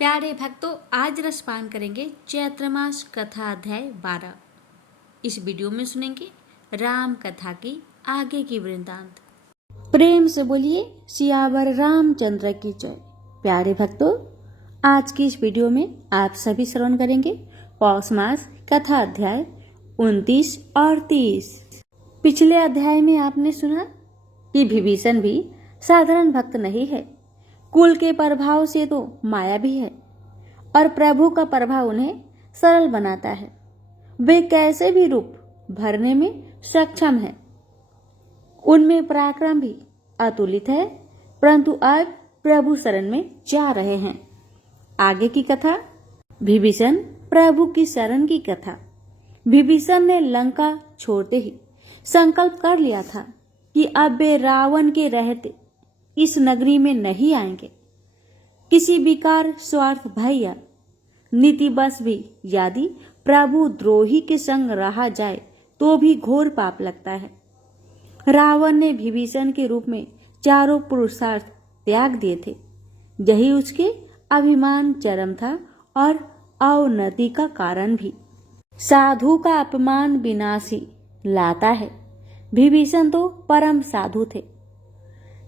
प्यारे भक्तों, आज रसपान करेंगे चैत्र मास कथा अध्याय 12। इस वीडियो में सुनेंगे राम कथा की आगे की वृत्तांत। प्रेम से बोलिए सियावर रामचंद्र की जय। प्यारे भक्तों, आज की इस वीडियो में आप सभी श्रवण करेंगे पौष मास कथा अध्याय 29 और 30। पिछले अध्याय में आपने सुना कि विभीषण भी साधारण भक्त नहीं है, कुल के प्रभाव से तो माया भी है और प्रभु का प्रभाव उन्हें सरल बनाता है। वे कैसे भी रूप भरने में सक्षम है, उनमें पराक्रम भी अतुलित है, परंतु अब प्रभु शरण में जा रहे हैं। आगे की कथा, विभीषण प्रभु की शरण की कथा। विभीषण ने लंका छोड़ते ही संकल्प कर लिया था कि अब वे रावण के रहते इस नगरी में नहीं आएंगे। किसी विकार स्वार्थ भय या नीति बस भी यदि प्रभु द्रोही के संग रहा जाए तो भी घोर पाप लगता है। रावण ने विभीषण के रूप में चारों पुरुषार्थ त्याग दिए थे। यही उसके अभिमान चरम था और अवनति का कारण भी। साधु का अपमान विनाशी लाता है। विभीषण तो परम साधु थे,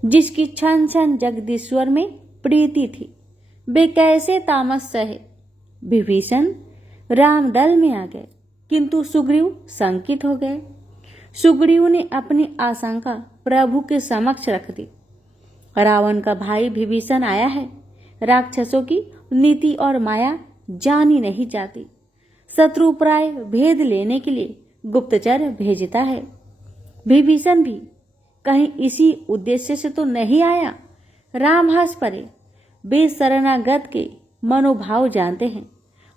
जिसकी क्षण क्षण जगदीश्वर में प्रीति थी। वे कैसे तामस सहे। विभीषण राम दल में आ गए, किंतु सुग्रीव शंकित हो गए। सुग्रीव ने अपनी आशंका प्रभु के समक्ष रख दी। रावण का भाई विभीषण आया है। राक्षसों की नीति और माया जानी नहीं जाती। शत्रु प्राय भेद लेने के लिए गुप्तचर भेजता है। विभीषण भी कहीं इसी उद्देश्य से तो नहीं आया। राम हंस पड़े। वे शरणागत के मनोभाव जानते हैं,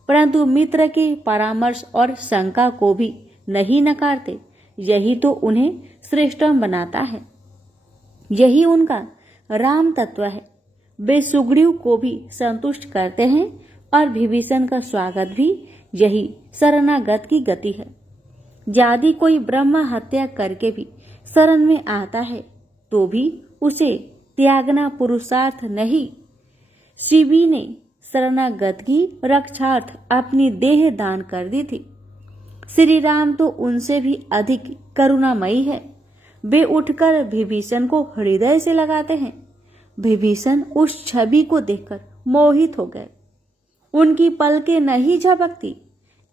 परंतु मित्र के परामर्श और शंका को भी नहीं नकारते। यही तो उन्हें श्रेष्ठतम बनाता है। यही उनका राम तत्व है। वे सुग्रीव को भी संतुष्ट करते हैं और विभीषण का स्वागत भी यही शरणागत की गति है। यदि कोई ब्रह्म हत्या करके भी शरण में आता है तो भी उसे त्यागना पुरुषार्थ नहीं। शिवी ने शरणागत की रक्षार्थ अपनी देह दान कर दी थी। श्री राम तो उनसे भी अधिक करुणामयी है। वे उठकर विभीषण को हृदय से लगाते हैं। विभीषण उस छवि को देखकर मोहित हो गए। उनकी पलकें नहीं झपकती।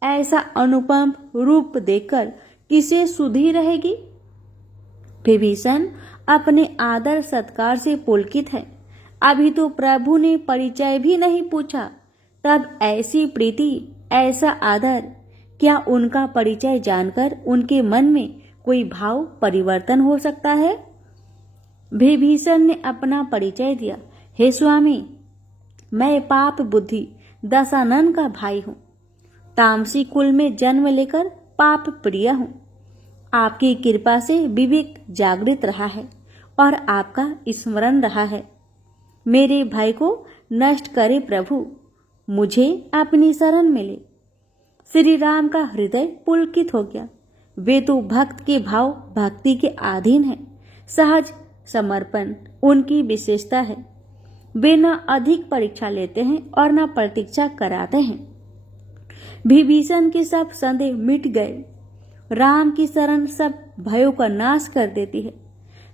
ऐसा अनुपम रूप देखकर किसे सुधि रहेगी। विभीषण अपने आदर सत्कार से पुलकित है। अभी तो प्रभु ने परिचय भी नहीं पूछा, तब ऐसी प्रीति, ऐसा आदर। क्या उनका परिचय जानकर उनके मन में कोई भाव परिवर्तन हो सकता है? विभीषण ने अपना परिचय दिया। हे स्वामी, मैं पाप बुद्धि दशानन का भाई हूँ। तामसी कुल में जन्म लेकर पाप प्रिय हूँ। आपकी कृपा से विवेक जागृत रहा है और आपका स्मरण रहा है। मेरे भय को नष्ट करे प्रभु, मुझे अपनी शरण मिले। श्री राम का हृदय पुलकित हो गया। वे तो भक्त के भाव भक्ति के अधीन है। सहज समर्पण उनकी विशेषता है। वे न अधिक परीक्षा लेते हैं और न प्रतीक्षा कराते हैं। विभीषण के सब संदेह मिट गए। राम की शरण सब भयों का नाश कर देती है।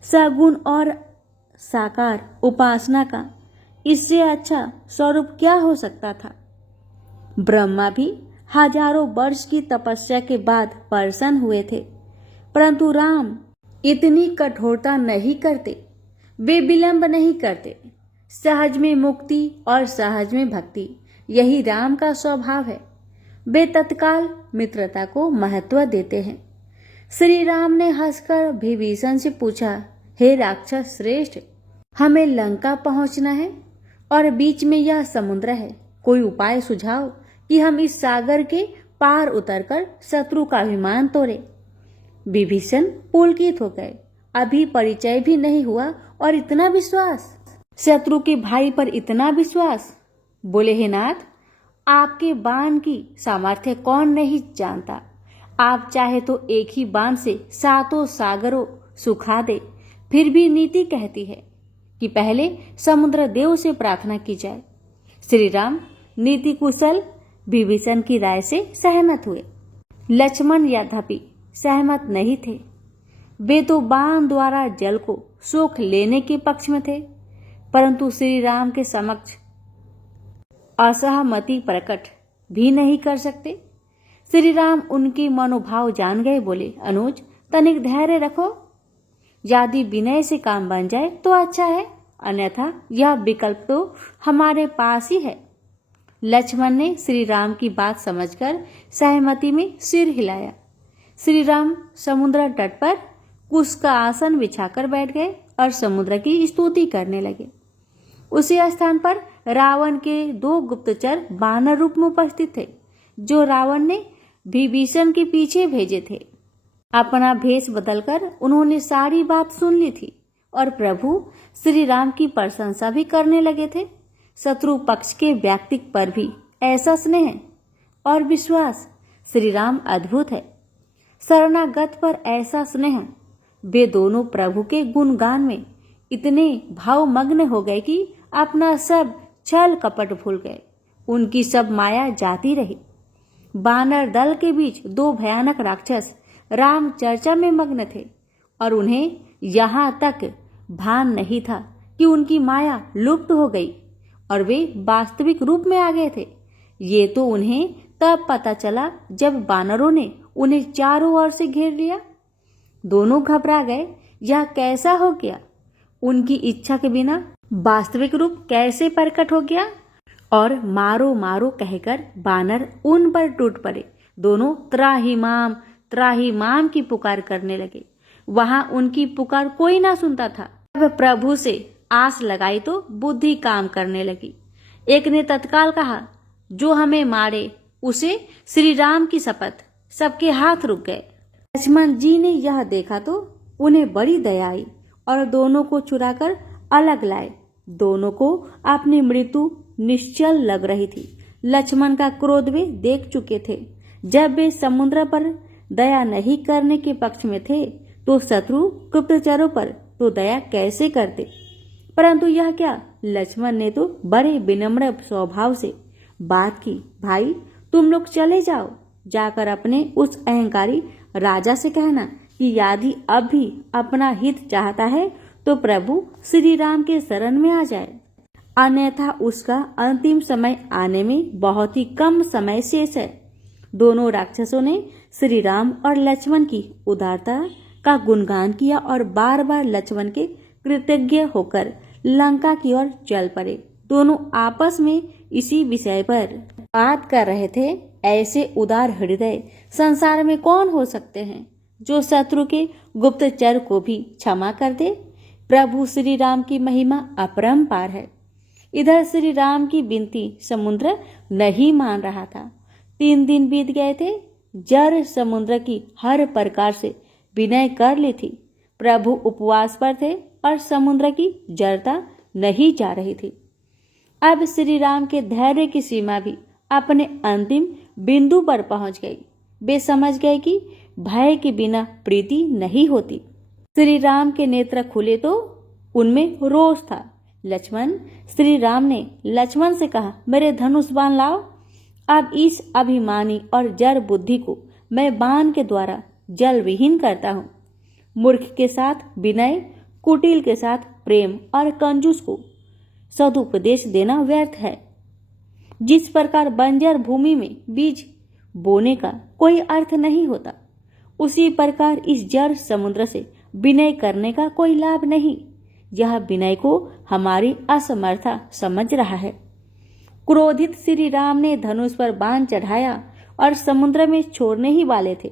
सगुण और साकार उपासना का इससे अच्छा स्वरूप क्या हो सकता था। ब्रह्मा भी हजारों वर्ष की तपस्या के बाद प्रसन्न हुए थे, परंतु राम इतनी कठोरता नहीं करते। वे विलंब नहीं करते। सहज में मुक्ति और सहज में भक्ति, यही राम का स्वभाव है। वे तत्काल मित्रता को महत्व देते हैं। श्री राम ने हंसकर विभीषण से पूछा, हे राक्षस श्रेष्ठ, हमें लंका पहुंचना है और बीच में यह समुद्र है। कोई उपाय सुझाओ कि हम इस सागर के पार उतरकर शत्रु का अभिमान तोड़े। विभीषण पुलकित हो गए। अभी परिचय भी नहीं हुआ और इतना विश्वास, शत्रु के भाई पर इतना विश्वास। बोले, हे नाथ, आपके बाण की सामर्थ्य कौन नहीं जानता। आप चाहे तो एक ही बाण से सातों सागरों सुखा दे। फिर भी नीति कहती है कि पहले समुद्र देव से प्रार्थना की जाए। श्री राम नीति कुशल विभीषण की राय से सहमत हुए। लक्ष्मण यद्यपि सहमत नहीं थे, वे तो बाण द्वारा जल को सोख लेने के पक्ष में थे, परंतु श्री राम के समक्ष असहमति प्रकट भी नहीं कर सकते। श्री राम उनकी मनोभाव जान गए, बोले, अनुज तनिक धैर्य रखो, यदि विनय से काम बन जाए तो अच्छा है, अन्यथा यह विकल्प तो हमारे पास ही है। लक्ष्मण ने श्री राम की बात समझकर सहमति में सिर हिलाया। श्री राम समुद्र तट पर कुश का आसन बिछाकर बैठ गए और समुद्र की स्तुति करने लगे। उसी स्थान पर रावण के 2 गुप्तचर वानर रूप में उपस्थित थे, जो रावण ने विभीषण के पीछे भेजे थे। अपना भेष बदलकर उन्होंने सारी बात सुन ली थी और प्रभु श्री राम की प्रशंसा भी करने लगे थे। शत्रु पक्ष के व्यक्तित्व पर भी ऐसा स्नेह और विश्वास श्री राम अद्भुत है। शरणागत पर ऐसा स्नेह। वे दोनों प्रभु के गुणगान में इतने भावमग्न हो गए कि अपना सब छल कपट भूल गए। उनकी सब माया जाती रही। वानर दल के बीच 2 भयानक राक्षस राम चर्चा में मग्न थे और उन्हें यहाँ तक भान नहीं था कि उनकी माया लुप्त हो गई और वे वास्तविक रूप में आ गए थे। ये तो उन्हें तब पता चला जब वानरों ने उन्हें चारों ओर से घेर लिया। दोनों घबरा गए, यह कैसा हो गया? उनकी इच्छा के बिना वास्तविक रूप कैसे प्रकट हो गया? और मारो मारो कहकर वानर उन पर टूट पड़े। दोनों त्राहिमाम की पुकार करने लगे। वहां उनकी पुकार कोई ना सुनता था। अब प्रभु से आस लगाई तो बुद्धि काम करने लगी। एक ने तत्काल कहा, जो हमें मारे उसे श्री राम की शपथ। सबके हाथ रुक गए। लक्ष्मण जी ने यह देखा तो उन्हें बड़ी दया आई और दोनों को चुराकर अलग लाए। दोनों को अपनी मृत्यु निश्चल लग रही थी। लक्ष्मण का क्रोध वे देख चुके थे। जब वे समुद्र पर दया नहीं करने के पक्ष में थे तो शत्रु गुप्तचरों पर तो दया कैसे करते? परंतु यह क्या, लक्ष्मण ने तो बड़े विनम्र स्वभाव से बात की। भाई तुम लोग चले जाओ, जाकर अपने उस अहंकारी राजा से कहना कि यदि अब भी अपना हित चाहता है तो प्रभु श्री राम के शरण में आ जाए, अन्यथा उसका अंतिम समय आने में बहुत ही कम समय शेष है। दोनों राक्षसों ने श्री राम और लक्ष्मण की उदारता का गुणगान किया और बार बार लक्ष्मण के कृतज्ञ होकर लंका की ओर चल पड़े। दोनों आपस में इसी विषय पर बात कर रहे थे। ऐसे उदार हृदय संसार में कौन हो सकते हैं जो शत्रु के गुप्तचर को भी क्षमा कर दे? प्रभु श्री राम की महिमा अपरंपार है। इधर श्री राम की विनती समुद्र नहीं मान रहा था। 3 दिन बीत गए थे। जर समुद्र की हर प्रकार से विनय कर ली थी। प्रभु उपवास पर थे और समुद्र की जड़ता नहीं जा रही थी। अब श्री राम के धैर्य की सीमा भी अपने अंतिम बिंदु पर पहुंच गई। वे समझ गए कि भय के बिना प्रीति नहीं होती। श्री राम के नेत्र खुले तो उनमें रोष था। लक्ष्मण, श्री राम ने लक्ष्मण से कहा, मेरे धनुष बाण लाओ। अब इस अभिमानी और जड़ बुद्धि को मैं बाण के द्वारा जल विहीन करता हूँ। मूर्ख के साथ विनय, कुटिल के साथ प्रेम और कंजूस को सदुपदेश देना व्यर्थ है। जिस प्रकार बंजर भूमि में बीज बोने का कोई अर्थ नहीं होता, उसी प्रकार इस जड़ समुद्र से विनय करने का कोई लाभ नहीं। यह विनय को हमारी असमर्था समझ रहा है। क्रोधित श्री राम ने धनुष पर बाण चढ़ाया और समुद्र में छोड़ने ही वाले थे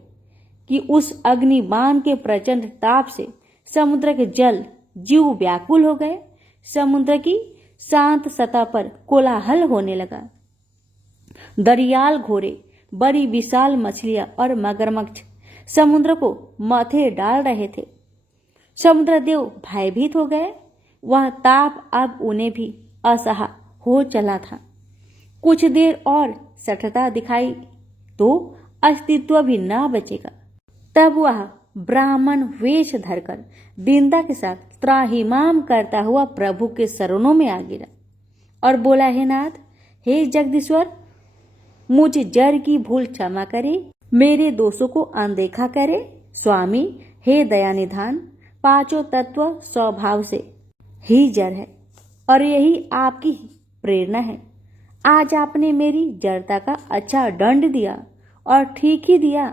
कि उस अग्नि बाण के प्रचंड ताप से समुद्र के जल जीव व्याकुल हो गए। समुद्र की शांत सतह पर कोलाहल होने लगा। दरियाल घोड़े, बड़ी विशाल मछलियां और मगरमच्छ समुद्र को माथे डाल रहे थे। समुद्रदेव भयभीत हो गए। वह ताप अब उन्हें भी असहा हो चला था। कुछ देर और सठता दिखाई तो अस्तित्व भी न बचेगा। तब वह ब्राह्मण वेश धरकर दीनता के साथ त्राहिमाम करता हुआ प्रभु के शरणों में आ गिरा और बोला, हे नाथ, हे जगदीश्वर, मुझ जड़ की भूल क्षमा करे, मेरे दोषों को अनदेखा करे। स्वामी, हे दया निधान, पांचों तत्व स्वभाव से ही जड़ है और यही आपकी प्रेरणा है। आज आपने मेरी जड़ता का अच्छा दंड दिया और ठीक ही दिया,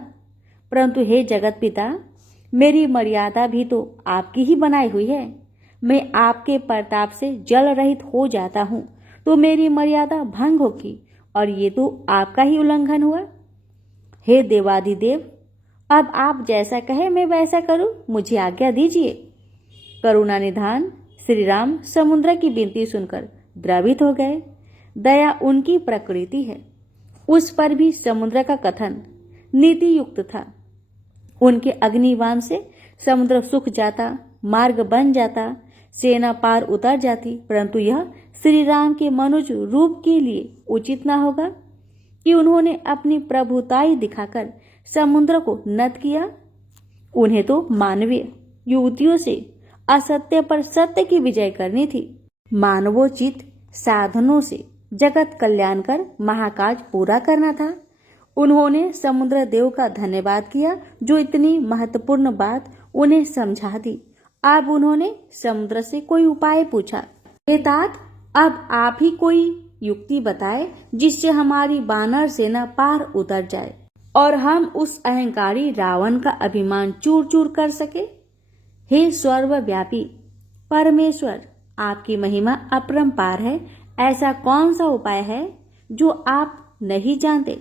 परंतु हे जगत पिता, मेरी मर्यादा भी तो आपकी ही बनाई हुई है। मैं आपके प्रताप से जल रहित हो जाता हूँ तो मेरी मर्यादा भंग होगी और ये तो आपका ही उल्लंघन हुआ। हे देवाधिदेव, अब आप जैसा कहे मैं वैसा करूं, मुझे आज्ञा दीजिए। करुणा निधान श्री राम समुद्र की विनती सुनकर द्रवित हो गए। दया उनकी प्रकृति है। उस पर भी समुद्र का कथन नीति युक्त था। उनके अग्निबाण से समुद्र सूख जाता, मार्ग बन जाता, सेना पार उतर जाती, परंतु यह श्री राम के मनुज रूप के लिए उचित न होगा कि उन्होंने अपनी प्रभुताई दिखाकर समुद्र को नत किया। उन्हें तो मानवीय युक्तियों से असत्य पर सत्य की विजय करनी थी। मानवोचित साधनों से जगत कल्याण कर महाकाज पूरा करना था। उन्होंने समुद्र देव का धन्यवाद किया जो इतनी महत्वपूर्ण बात उन्हें समझा दी। अब उन्होंने समुद्र से कोई उपाय पूछा। हे तात, अब आप ही कोई युक्ति बताए जिससे हमारी वानर सेना पार उतर जाए और हम उस अहंकारी रावण का अभिमान चूर चूर कर सके। हे सर्वव्यापी परमेश्वर, आपकी महिमा अपरंपार है। ऐसा कौन सा उपाय है जो आप नहीं जानते,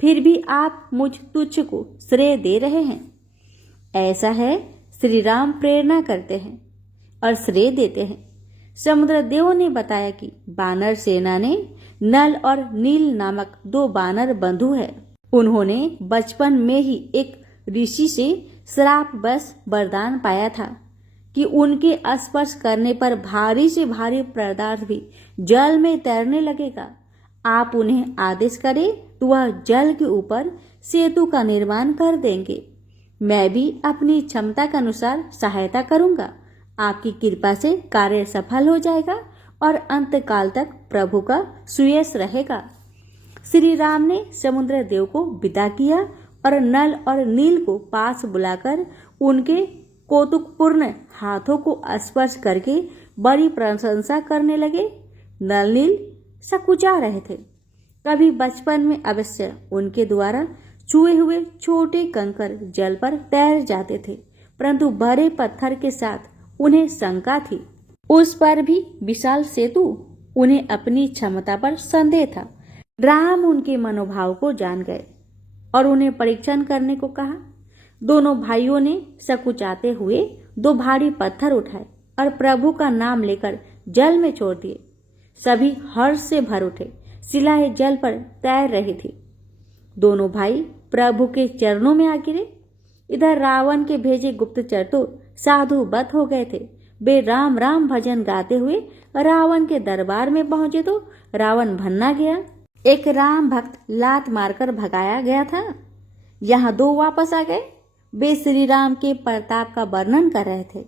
फिर भी आप मुझ तुच्छ को श्रेय दे रहे हैं? ऐसा है, श्री राम प्रेरणा करते हैं और श्रेय देते हैं। समुद्र देव ने बताया कि बानर सेना ने नल और नील नामक दो बानर बंधु है। उन्होंने बचपन में ही एक ऋषि से श्राप बस वरदान पाया था कि उनके स्पर्श करने पर भारी से भारी पदार्थ भी जल में तैरने लगेगा। आप उन्हें आदेश करें तो वह जल के ऊपर सेतु का निर्माण कर देंगे। मैं भी अपनी क्षमता के अनुसार सहायता करूंगा। आपकी कृपा से कार्य सफल हो जाएगा और अंत काल तक प्रभु का सुयश रहेगा। श्री राम ने समुद्र देव को विदा किया और नल और नील को पास बुलाकर उनके कौतुकपूर्ण हाथों को स्पर्श करके बड़ी प्रशंसा करने लगे। नल नील सकुचा रहे थे। कभी बचपन में अवश्य उनके द्वारा छुए हुए छोटे कंकर जल पर तैर जाते थे, परंतु बड़े पत्थर के साथ उन्हें शंका थी। उस पर भी विशाल सेतु, उन्हें अपनी क्षमता पर संदेह था। राम उनके मनोभाव को जान गए और उन्हें परीक्षण करने को कहा। दोनों भाइयों ने सकुचाते हुए दो भारी पत्थर उठाए और प्रभु का नाम लेकर जल में छोड़ दिए। सभी हर्ष से भर उठे। शिलाएं जल पर तैर रही थी। दोनों भाई प्रभु के चरणों में आ गिरे। इधर रावण के भेजे गुप्तचर तो साधु बत हो गए थे। वे राम राम भजन गाते हुए रावण के दरबार में पहुंचे तो रावण भन्ना गया। एक राम भक्त लात मारकर भगाया गया था। यहाँ दो वापस आ गए। वे श्री राम के प्रताप का वर्णन कर रहे थे।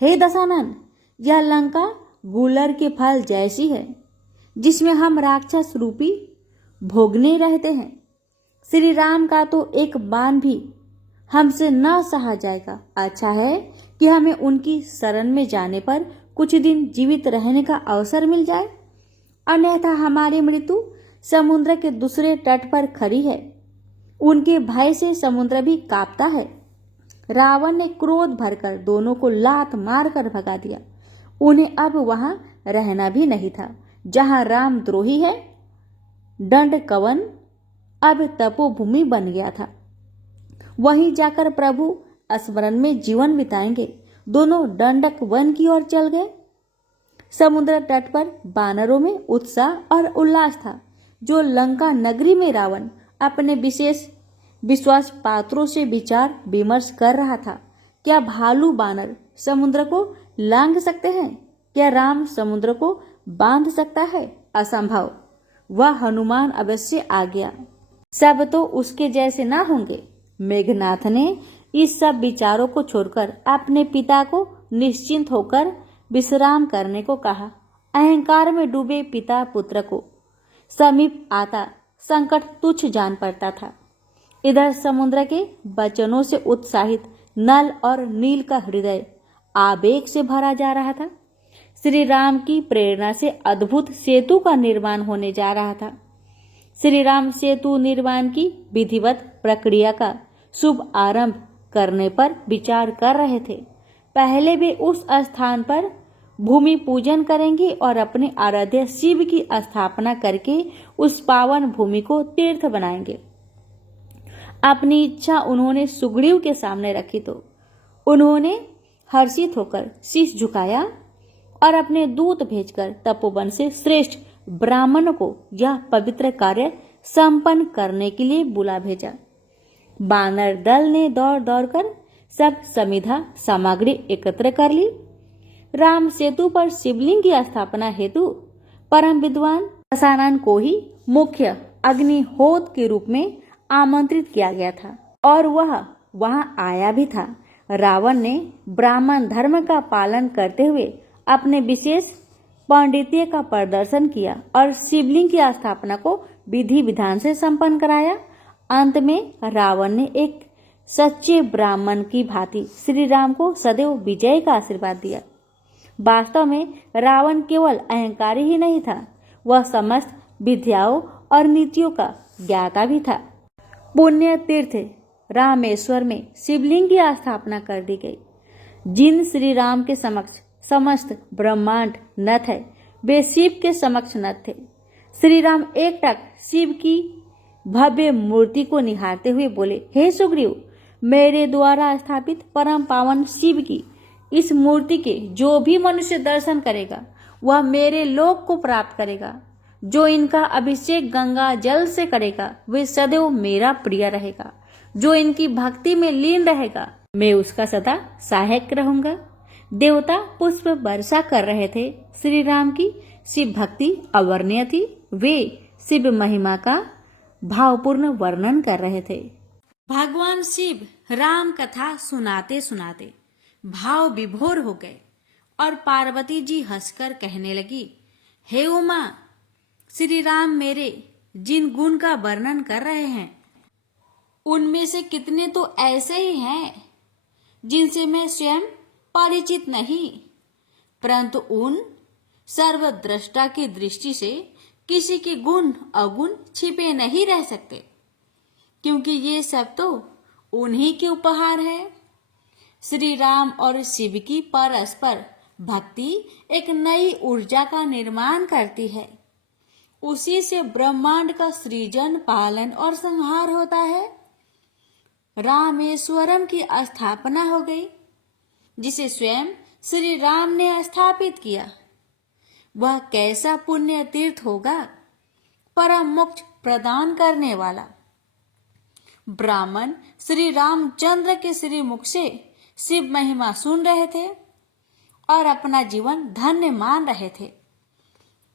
हे दशानन, यह लंका गुलर के फल जैसी है जिसमें हम राक्षस रूपी भोगने रहते हैं। श्री राम का तो एक बाण भी हमसे न सहा जाएगा। अच्छा है कि हमें उनकी शरण में जाने पर कुछ दिन जीवित रहने का अवसर मिल जाए, अन्यथा हमारी मृत्यु समुद्र के दूसरे तट पर खड़ी है। उनके भय से समुद्र भी कांपता है। रावण ने क्रोध भरकर दोनों को लात मारकर भगा दिया। उन्हें अब वहां रहना भी नहीं था। जहां राम द्रोही है, दंड कवन अब तपोभूमि बन गया था। वहीं जाकर प्रभु स्मरण में जीवन बिताएंगे। दोनों दंडक वन की ओर चल गए। समुद्र तट पर बानरों में उत्साह और उल्लास था। जो लंका नगरी में रावण अपने विशेष विश्वास पात्रों से विचार विमर्श कर रहा था। क्या भालू बानर समुद्र को लांघ सकते हैं? क्या राम समुद्र को बांध सकता है? असंभव। वह हनुमान अवश्य आ गया। सब तो उसके जैसे ना होंगे। मेघनाथ ने इस सब विचारों को छोड़कर अपने पिता को निश्चिंत होकर विश्राम करने को कहा। अहंकार में डूबे पिता पुत्र को समीप आता संकट तुच्छ जान पड़ता था। इधर समुद्र के वचनों से उत्साहित नल और नील का हृदय आवेग से भरा जा रहा था। श्री राम की प्रेरणा से अद्भुत सेतु का निर्माण होने जा रहा था। श्री राम सेतु निर्माण की विधिवत प्रक्रिया का शुभ आरंभ करने पर विचार कर रहे थे। पहले वे उस स्थान पर भूमि पूजन करेंगे और अपने आराध्य शिव की स्थापना करके उस पावन भूमि को तीर्थ बनाएंगे। अपनी इच्छा उन्होंने सुग्रीव के सामने रखी तो उन्होंने हर्षित होकर शीश झुकाया और अपने दूत भेजकर तपोवन से श्रेष्ठ ब्राह्मण को यह पवित्र कार्य संपन्न करने के लिए बुला भेजा। बानर दल ने दौड़ दौड़कर सब समिधा सामग्री एकत्र कर ली। राम सेतु पर शिवलिंग की स्थापना हेतु परम विद्वान दशानन को ही मुख्य अग्निहोत्र के रूप में आमंत्रित किया गया था और वह वहां आया भी था। रावण ने ब्राह्मण धर्म का पालन करते हुए अपने विशेष पांडित्य का प्रदर्शन किया और शिवलिंग की स्थापना को विधि विधान से संपन्न कराया। अंत में रावण ने एक सच्चे ब्राह्मण की भांति श्री राम को सदैव विजय का आशीर्वाद दिया। वास्तव में रावण केवल अहंकारी ही नहीं था, वह समस्त विद्याओं और नीतियों का ज्ञाता भी था। पुण्य तीर्थ रामेश्वर में शिवलिंग की स्थापना कर दी गई। जिन श्री राम के समक्ष समस्त ब्रह्मांड नत है, वे शिव के समक्ष नत थे। श्री राम एकटक शिव की भव्य मूर्ति को निहारते हुए बोले, हे सुग्रीव, मेरे द्वारा स्थापित परम पावन शिव की इस मूर्ति के जो भी मनुष्य दर्शन करेगा वह मेरे लोक को प्राप्त करेगा। जो इनका अभिषेक गंगा जल से करेगा वे सदैव मेरा प्रिय रहेगा। जो इनकी भक्ति में लीन रहेगा मैं उसका सदा सहायक रहूंगा। देवता पुष्प वर्षा कर रहे थे। श्री राम की शिव भक्ति अवर्णनीय थी। वे शिव महिमा का भावपूर्ण वर्णन कर रहे थे। भगवान शिव राम कथा सुनाते सुनाते भाव विभोर हो गए और पार्वती जी हंसकर कहने लगी, हे उमा, श्री राम मेरे जिन गुण का वर्णन कर रहे हैं उनमें से कितने तो ऐसे ही हैं जिनसे मैं स्वयं परिचित नहीं, परंतु उन सर्वद्रष्टा की दृष्टि से किसी के गुण अवगुण छिपे नहीं रह सकते, क्योंकि ये सब तो उन्हीं के उपहार है। श्री राम और शिव की परस्पर भक्ति एक नई ऊर्जा का निर्माण करती है। उसी से ब्रह्मांड का सृजन, पालन और संहार होता है। रामेश्वरम की स्थापना हो गई, जिसे स्वयं श्री राम ने स्थापित किया। वह कैसा पुण्य तीर्थ होगा, परम मोक्ष प्रदान करने वाला। ब्राह्मण श्री रामचंद्र के श्री मुख से शिव महिमा सुन रहे थे और अपना जीवन धन्य मान रहे थे।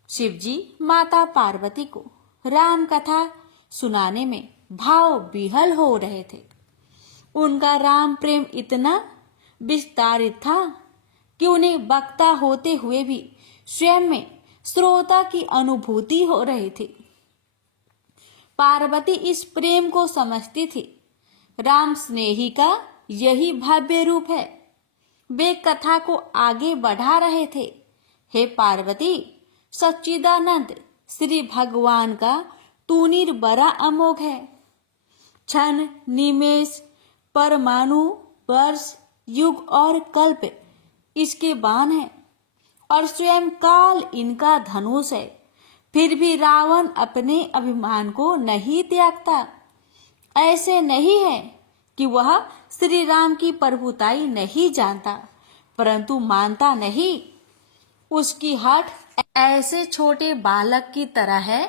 शिव जी माता पार्वती को राम कथा सुनाने में भाव विहल हो रहे थे। उनका राम प्रेम इतना विस्तारित था कि उन्हें वक्ता होते हुए भी स्वयं में श्रोता की अनुभूति हो रही थी। पार्वती इस प्रेम को समझती थी। राम स्नेही का यही भव्य रूप है। वे कथा को आगे बढ़ा रहे थे। हे पार्वती, सच्चिदानंद श्री भगवान का तूनीर बड़ा अमोघ है। क्षण, निमेष, परमाणु, वर्ष, युग और कल्प इसके बाण है और स्वयं काल इनका धनुष है। फिर भी रावण अपने अभिमान को नहीं त्यागता। ऐसे नहीं है कि वह श्री राम की प्रभुताई नहीं जानता, परंतु मानता नहीं। उसकी हठ ऐसे छोटे बालक की तरह है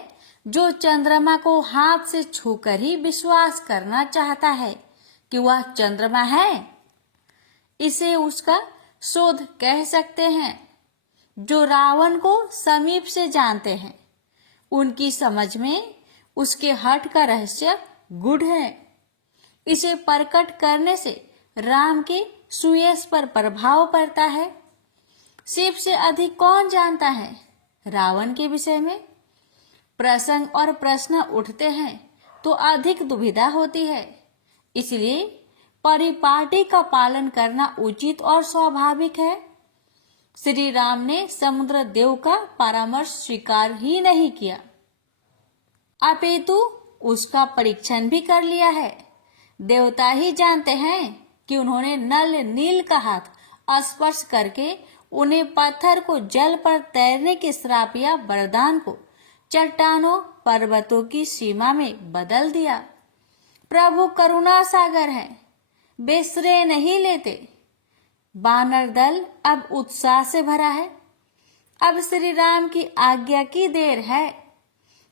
जो चंद्रमा को हाथ से छूकर ही विश्वास करना चाहता है कि वह चंद्रमा है। इसे उसका शोध कह सकते हैं। जो रावण को समीप से जानते हैं, उनकी समझ में उसके हठ का रहस्य गूढ़ है। इसे प्रकट करने से राम के सुयश पर प्रभाव पड़ता है। शिव से अधिक कौन जानता है रावण के विषय में? प्रसंग और प्रश्न उठते हैं तो अधिक दुविधा होती है। इसलिए परिपाटी का पालन करना उचित और स्वाभाविक है। श्री राम ने समुद्र देव का परामर्श स्वीकार ही नहीं किया, अपितु उसका परीक्षण भी कर लिया है। देवता ही जानते हैं कि उन्होंने नल नील का हाथ स्पर्श करके उन्हें पत्थर को जल पर तैरने के श्राप या वरदान को चट्टानों पर्वतों की सीमा में बदल दिया। प्रभु करुणा सागर है, वे श्रेय नहीं लेते। वानर दल अब उत्साह से भरा है। अब श्री राम की आज्ञा की देर है।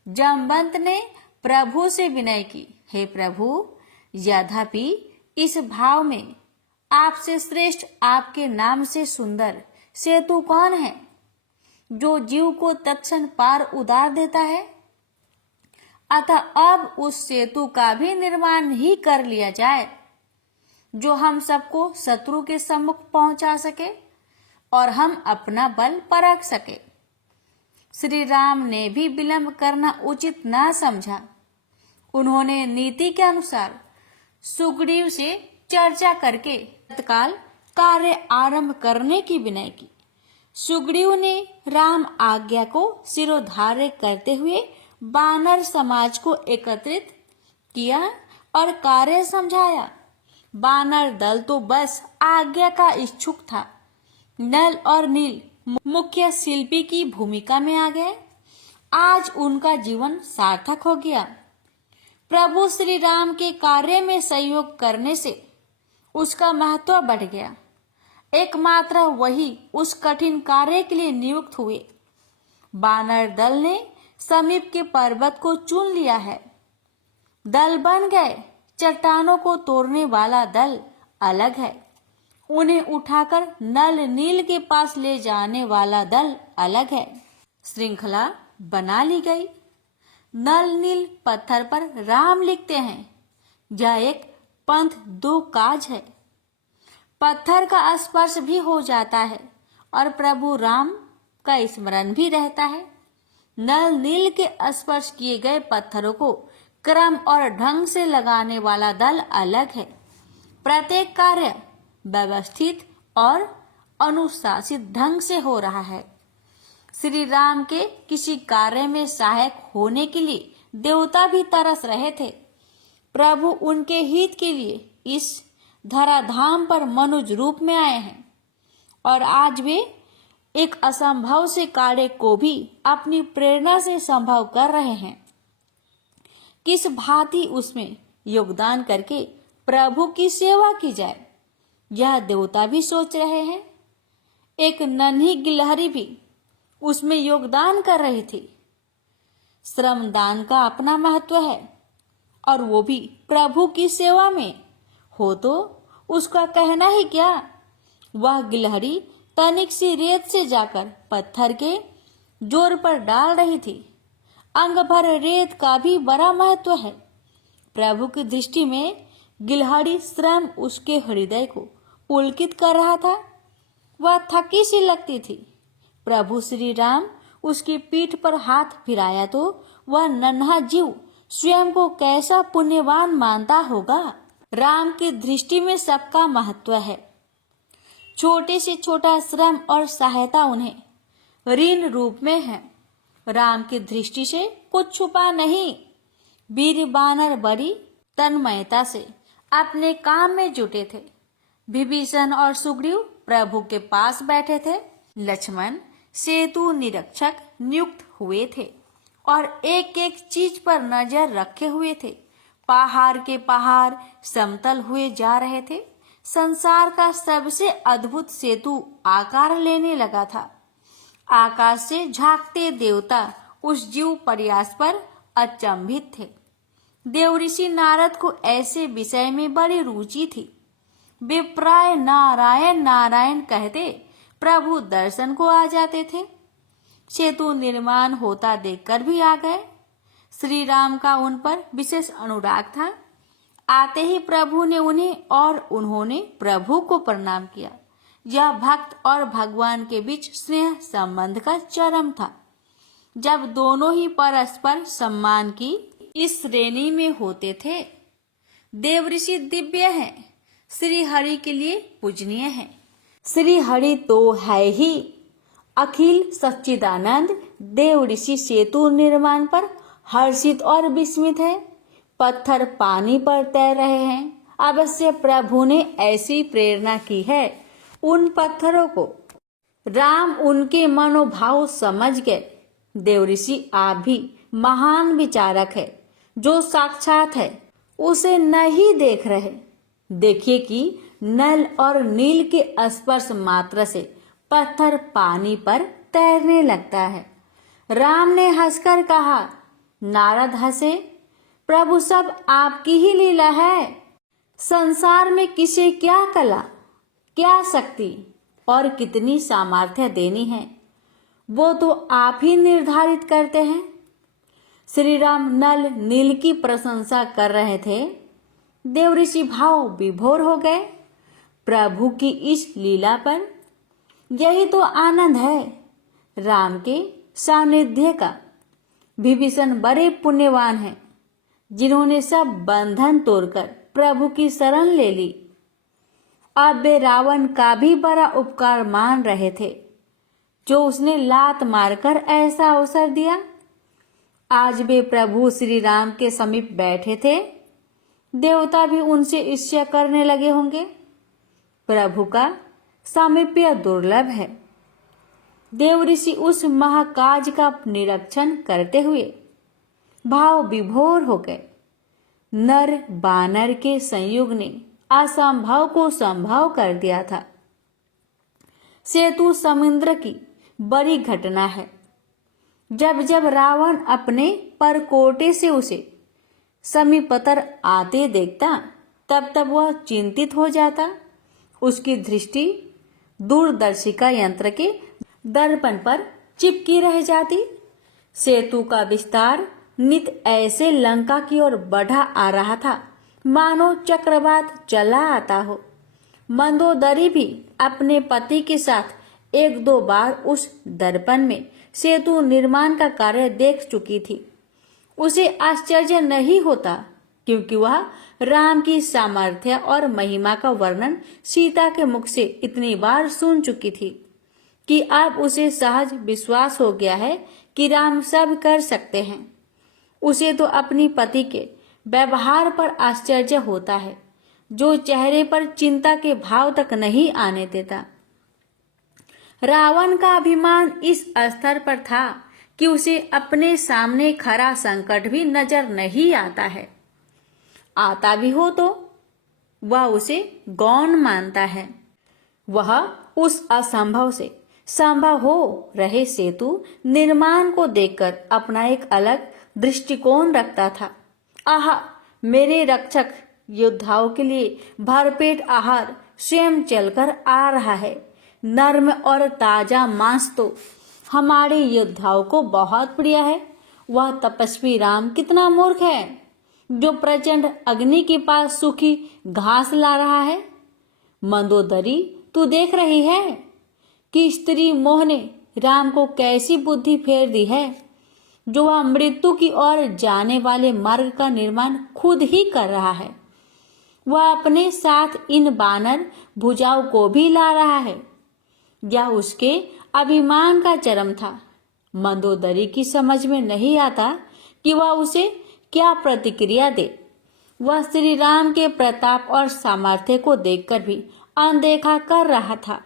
जामवंत ने प्रभु से विनय की, हे प्रभु, यद्यपि इस भाव में आपसे श्रेष्ठ, आपके नाम से सुंदर सेतु कौन है जो जीव को तत्क्षण पार उतार देता है? अतः अब उस सेतु का भी निर्माण ही कर लिया जाए जो हम सबको शत्रु के सम्मुख पहुंचा सके और हम अपना बल परख सके। श्री राम ने भी विलंब करना उचित न समझा। उन्होंने नीति के अनुसार सुग्रीव से चर्चा करके तत्काल कार्य आरंभ करने की विनय की। सुग्रीव ने राम आज्ञा को शिरोधार्य करते हुए वानर समाज को एकत्रित किया और कार्य समझाया। वानर दल तो बस आज्ञा का इच्छुक था। नल और नील मुख्य शिल्पी की भूमिका में आ गए। आज उनका जीवन सार्थक हो गया। प्रभु श्री राम के कार्य में सहयोग करने से उसका महत्व बढ़ गया। एकमात्र वही उस कठिन कार्य के लिए नियुक्त हुए। वानर दल ने समीप के पर्वत को चुन लिया है। दल बन गए। चट्टानों को तोड़ने वाला दल अलग है। उन्हें उठाकर नल नील के पास ले जाने वाला दल अलग है। श्रृंखला बना ली गई। नल नील पत्थर पर राम लिखते हैं। यह एक पंथ दो काज है। पत्थर का स्पर्श भी हो जाता है और प्रभु राम का स्मरण भी रहता है। नल नील के स्पर्श किए गए पत्थरों को क्रम और ढंग से लगाने वाला दल अलग है। प्रत्येक कार्य व्यवस्थित और अनुशासित ढंग से हो रहा है। श्री राम के किसी कार्य में सहायक होने के लिए देवता भी तरस रहे थे। प्रभु उनके हित के लिए इस धराधाम पर मनुज रूप में आए हैं और आज वे एक असंभव से कार्य को भी अपनी प्रेरणा से संभव कर रहे हैं। किस भांति उसमें योगदान करके प्रभु की सेवा की जाए, यह देवता भी सोच रहे हैं। एक नन्ही गिलहरी भी उसमें योगदान कर रही थी। श्रमदान का अपना महत्व है और वो भी प्रभु की सेवा में हो तो उसका कहना ही क्या। वह गिलहरी तनिक सी रेत से जाकर पत्थर के जोर पर डाल रही थी। अंग भर रेत का भी बड़ा महत्व है। प्रभु की दृष्टि में गिलहरी स्वयं उसके हृदय को पुलकित कर रहा था। वह थकी सी लगती थी। प्रभु श्री राम उसकी पीठ पर हाथ फिराया तो वह नन्हा जीव स्वयं को कैसा पुण्यवान मानता होगा। राम की दृष्टि में सबका महत्व है। छोटे से छोटा श्रम और सहायता उन्हें ऋण रूप में है। राम की दृष्टि से कुछ छुपा नहीं। वीर वानर बड़ी तन्मयता से अपने काम में जुटे थे। विभीषण और सुग्रीव प्रभु के पास बैठे थे। लक्ष्मण सेतु निरीक्षक नियुक्त हुए थे और एक एक चीज पर नजर रखे हुए थे। पहाड़ के पहाड़ समतल हुए जा रहे थे। संसार का सबसे अद्भुत सेतु आकार लेने लगा था। आकाश से झांकते देवता उस जीव प्रयास पर अचंभित थे। देव ऋषि नारद को ऐसे विषय में बड़ी रुचि थी। वे प्राय नारायण नारायण कहते प्रभु दर्शन को आ जाते थे। सेतु निर्माण होता देखकर भी आ गए। श्री राम का उन पर विशेष अनुराग था। आते ही प्रभु ने उन्हें और उन्होंने प्रभु को प्रणाम किया। यह भक्त और भगवान के बीच स्नेह संबंध का चरम था। जब दोनों ही परस्पर सम्मान की इस श्रेणी में होते थे। देव ऋषि दिव्य है, श्री हरि के लिए पूजनीय है। श्री हरि तो है ही अखिल सच्चिदानंद। देव ऋषि सेतु निर्माण पर हर्षित और विस्मित है। पत्थर पानी पर तैर रहे हैं। अवश्य प्रभु ने ऐसी प्रेरणा की है। उन पत्थरों को राम उनके मनोभाव समझ गए। देव ऋषि आप भी महान विचारक है। जो साक्षात है उसे नहीं देख रहे। देखिए कि नल और नील के स्पर्श मात्र से पत्थर पानी पर तैरने लगता है। राम ने हंसकर कहा। नारद हंसे। प्रभु सब आपकी ही लीला है। संसार में किसे क्या कला, क्या शक्ति और कितनी सामर्थ्य देनी है, वो तो आप ही निर्धारित करते हैं। श्री राम नल नील की प्रशंसा कर रहे थे। देव ऋषि भाव विभोर हो गए प्रभु की इस लीला पर। यही तो आनंद है राम के सानिध्य का। विभीषण बड़े पुण्यवान हैं, जिन्होंने सब बंधन तोड़कर प्रभु की शरण ले ली। अब वे रावण का भी बड़ा उपकार मान रहे थे, जो उसने लात मारकर ऐसा अवसर दिया। आज वे प्रभु श्री राम के समीप बैठे थे। देवता भी उनसे ईर्ष्या करने लगे होंगे। प्रभु का सामीप्य दुर्लभ है। देव ऋषि उस महाकाज का निरीक्षण करते हुए भाव विभोर हो गए। नर बानर के संयोग ने असंभव को संभव कर दिया था। सेतु समुद्र की बड़ी घटना है। जब जब रावण अपने परकोटे से उसे समीपतर आते देखता, तब तब वह चिंतित हो जाता। उसकी दृष्टि दूरदर्शिका यंत्र के दर्पण पर चिपकी रह जाती। सेतु का विस्तार नित ऐसे लंका की ओर बढ़ा आ रहा था, मानो चक्रवात चला आता हो। मंदोदरी भी अपने पति के साथ एक दो बार उस दर्पण में सेतु निर्माण का कार्य देख चुकी थी। उसे आश्चर्य नहीं होता, क्योंकि वह राम की सामर्थ्य और महिमा का वर्णन सीता के मुख से इतनी बार सुन चुकी थी कि अब उसे सहज विश्वास हो गया है कि राम सब कर सकते हैं। उसे तो अपनी पति के व्यवहार पर आश्चर्य होता है, जो चेहरे पर चिंता के भाव तक नहीं आने देता। रावण का अभिमान इस स्तर पर था कि उसे अपने सामने खड़ा संकट भी नजर नहीं आता है। आता भी हो तो वह उसे गौण मानता है। वह उस असंभव से संभव हो रहे सेतु निर्माण को देखकर अपना एक अलग दृष्टिकोण रखता था। आहा, मेरे रक्षक योद्धाओं के लिए भरपेट आहार स्वयं चलकर आ रहा है। नर्म और ताजा मांस तो हमारे योद्धाओं को बहुत प्रिय है। वह तपस्वी राम कितना मूर्ख है, जो प्रचंड अग्नि के पास सूखी घास ला रहा है। मंदोदरी, तू देख रही है कि स्त्री मोह ने राम को कैसी बुद्धि फेर दी है, जो वह मृत्यु की ओर जाने वाले मार्ग का निर्माण खुद ही कर रहा है। वह अपने साथ इन बानर भुजाओं को भी ला रहा है। यह उसके अभिमान का चरम था। मंदोदरी की समझ में नहीं आता कि वह उसे क्या प्रतिक्रिया दे। वह श्री राम के प्रताप और सामर्थ्य को देखकर भी अनदेखा कर रहा था।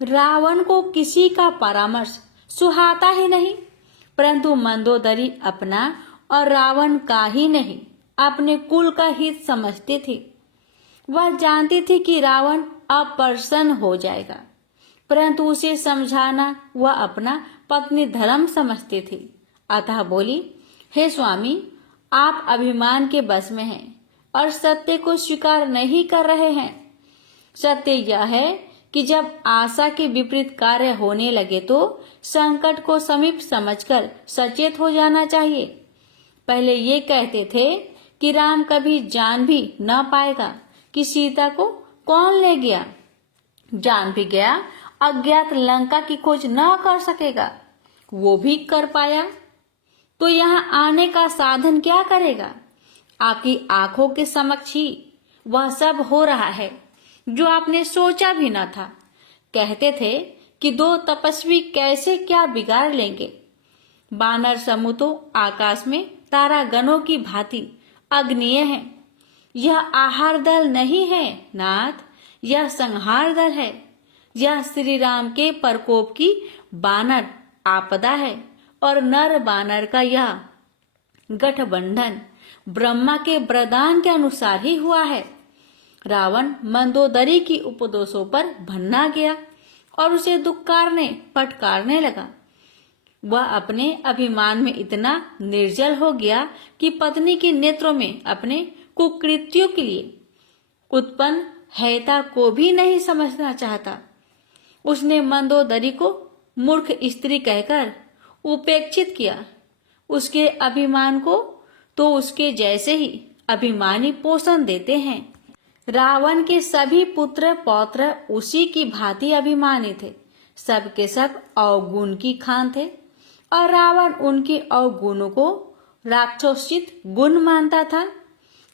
रावण को किसी का परामर्श सुहाता ही नहीं, परंतु मंदोदरी अपना और रावण का ही नहीं, अपने कुल का हित समझती थी। वह जानती थी कि रावण अप्रसन्न हो जाएगा, परंतु उसे समझाना वह अपना पत्नी धर्म समझती थी। अतः बोली, हे स्वामी, आप अभिमान के बस में हैं और सत्य को स्वीकार नहीं कर रहे हैं। सत्य यह है कि जब आशा के विपरीत कार्य होने लगे तो संकट को समीप समझकर सचेत हो जाना चाहिए। पहले ये कहते थे कि राम कभी जान भी न पाएगा कि सीता को कौन ले गया। जान भी गया, अज्ञात लंका की खोज न कर सकेगा। वो भी कर पाया, तो यहाँ आने का साधन क्या करेगा? आपकी आंखों के समक्ष ही वह सब हो रहा है जो आपने सोचा भी न था। कहते थे कि दो तपस्वी कैसे क्या बिगाड़ लेंगे। बानर समूह तो आकाश में तारागणों की भांति अग्निय है। यह आहार दल नहीं है नाथ, यह संहार दल है। यह श्री राम के प्रकोप की बानर आपदा है और नर बानर का यह गठबंधन ब्रह्मा के वरदान के अनुसार ही हुआ है। रावण मंदोदरी की उपदेशों पर भन्ना गया और उसे दुक्कारने फटकारने लगा। वह अपने अभिमान में इतना निर्जल हो गया कि पत्नी के नेत्रों में अपने कुकृत्यों के लिए उत्पन्न हेयता को भी नहीं समझना चाहता। उसने मंदोदरी को मूर्ख स्त्री कहकर उपेक्षित किया। उसके अभिमान को तो उसके जैसे ही अभिमानी पोषण देते हैं। रावण के सभी पुत्र पौत्र उसी की भांति अभिमानी थे। सब के सब अवगुण की खान थे और रावण उनके अवगुणों को राक्षसोचित गुण मानता था।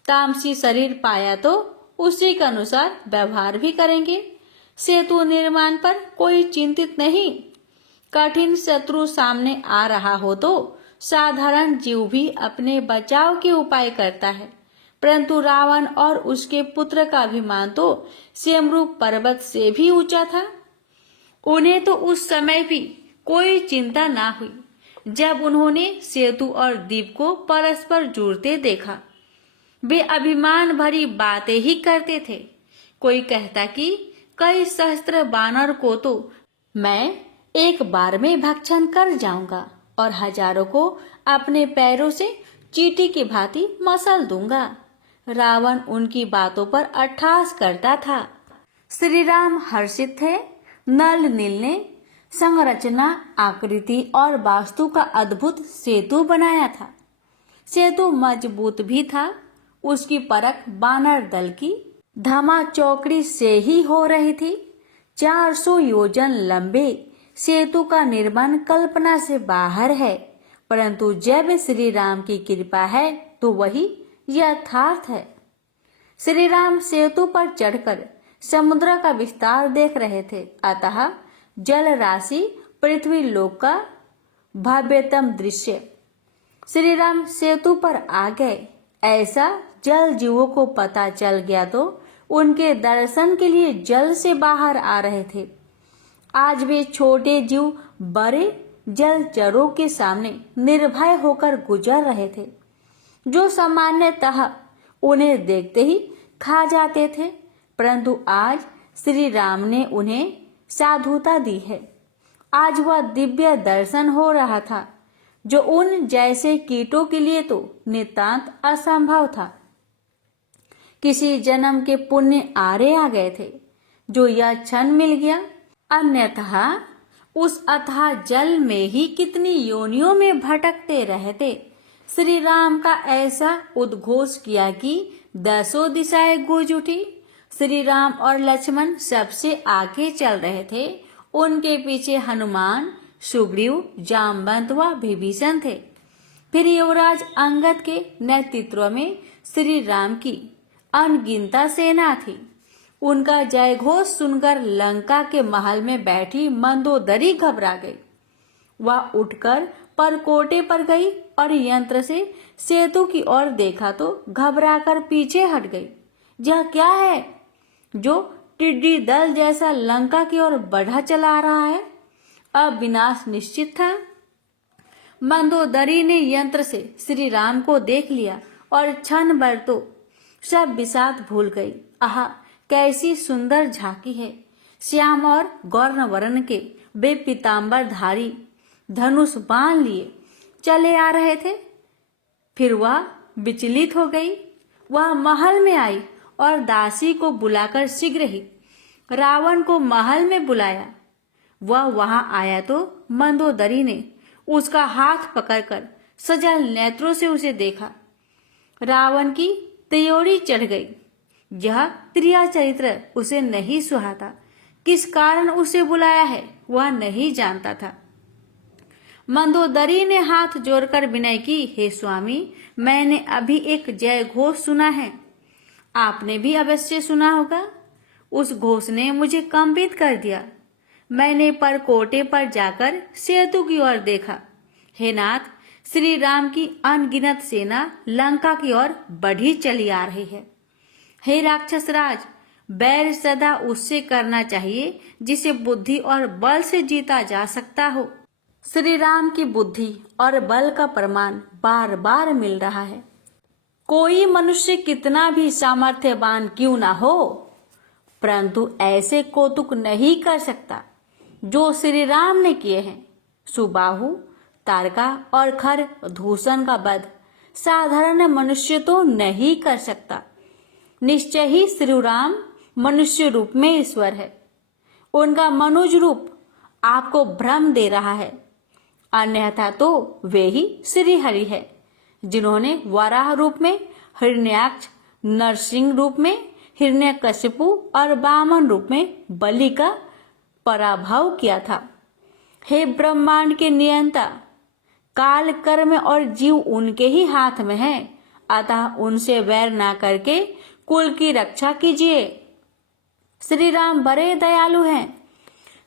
तामसी शरीर पाया तो उसी के अनुसार व्यवहार भी करेंगे। सेतु निर्माण पर कोई चिंतित नहीं। कठिन शत्रु सामने आ रहा हो तो साधारण जीव भी अपने बचाव के उपाय करता है, परंतु रावण और उसके पुत्र का अभिमान तो सेमरू पर्वत से भी ऊंचा था। उन्हें तो उस समय भी कोई चिंता ना हुई जब उन्होंने सेतु और दीप को परस्पर जुड़ते देखा। वे अभिमान भरी बातें ही करते थे। कोई कहता कि कई सहस्त्र बानर को तो मैं एक बार में भक्षण कर जाऊंगा और हजारों को अपने पैरों से चींटी की भांति मसल दूंगा। रावण उनकी बातों पर अट्ठास करता था। श्री राम हर्षित थे। नल नील ने संरचना, आकृति और वास्तु का अद्भुत सेतु बनाया था। सेतु मजबूत भी था। उसकी परख बानर दल की धमा चौकड़ी से ही हो रही थी। 400 योजन लंबे सेतु का निर्माण कल्पना से बाहर है, परंतु जब श्री राम की कृपा है तो वही यथार्थ है। श्री राम सेतु पर चढ़कर समुद्र का विस्तार देख रहे थे, अतः जल राशि पृथ्वी लोक का भव्यतम दृश्य। श्री राम सेतु पर आ गए। ऐसा जल जीवों को पता चल गया तो उनके दर्शन के लिए जल से बाहर आ रहे थे। आज वे छोटे जीव बड़े जलचरों के सामने निर्भय होकर गुजर रहे थे, जो सामान्यतः उन्हें देखते ही खा जाते थे, परंतु आज श्री राम ने उन्हें साधुता दी है। आज वह दिव्य दर्शन हो रहा था जो उन जैसे कीटों के लिए तो नितांत असंभव था। किसी जन्म के पुण्य आरे आ गए थे जो यह क्षण मिल गया, अन्यथा उस अथाह जल में ही कितनी योनियों में भटकते रहते। श्री राम का ऐसा उद्घोष किया कि 10 दिशाएं गूंज उठी। श्री राम और लक्ष्मण सबसे आगे चल रहे थे। उनके पीछे हनुमान, सुग्रीव, जामवंत व विभीषण थे। फिर युवराज अंगद के नेतृत्व में श्री राम की अनगिनता सेना थी। उनका जय घोष सुनकर लंका के महल में बैठी मंदोदरी घबरा गई। वह उठकर परकोटे पर गई और यंत्र से सेतु की ओर देखा तो घबराकर पीछे हट गई। यह क्या है जो टिड्डी दल जैसा लंका की ओर बढ़ा चला रहा है? अब विनाश निश्चित था। मंदोदरी ने यंत्र से श्री राम को देख लिया और क्षण भर तो सब विषाद भूल गई। आहा, कैसी सुंदर झांकी है! श्याम और गौर्ण वर्ण के वे पीताम्बरधारी धनुष बाण लिए चले आ रहे थे। फिर वह विचलित हो गई। वह महल में आई और दासी को बुलाकर शीघ्र ही रावण को महल में बुलाया। वह वहां आया तो मंदोदरी ने उसका हाथ पकड़कर सजल नेत्रों से उसे देखा। रावण की त्योड़ी चढ़ गई। यह त्रिया चरित्र उसे नहीं सुहाता। किस कारण उसे बुलाया है वह नहीं जानता था। मंदोदरी ने हाथ जोड़कर विनय की, हे स्वामी, मैंने अभी एक जय घोष सुना है। आपने भी अवश्य सुना होगा। उस घोष ने मुझे कंपित कर दिया। मैंने परकोटे पर जाकर सेतु की ओर देखा। हे नाथ, श्री राम की अनगिनत सेना लंका की ओर बढ़ी चली आ रही है। हे राक्षस राज, बैर सदा उससे करना चाहिए जिसे बुद्धि और बल से जीता जा सकता हो। श्री राम की बुद्धि और बल का प्रमाण बार बार मिल रहा है। कोई मनुष्य कितना भी सामर्थ्यवान क्यों ना हो, परंतु ऐसे कौतुक नहीं कर सकता जो श्री राम ने किए हैं। सुबाहु, तारका और खर दूषण का वध साधारण मनुष्य तो नहीं कर सकता। निश्चय ही श्री राम मनुष्य रूप में ईश्वर है। उनका मनुज रूप आपको भ्रम दे रहा है, अन्यथा तो वे ही श्री हरि है, जिन्होंने वराह रूप में हिरण्याक्ष, नरसिंह रूप में हिरण्यकशिपु और वामन रूप में बलि का पराभव किया था। हे ब्रह्मांड के नियंता, काल, कर्म और जीव उनके ही हाथ में है, अतः उनसे वैर ना करके कुल की रक्षा कीजिए। श्री राम बड़े दयालु हैं,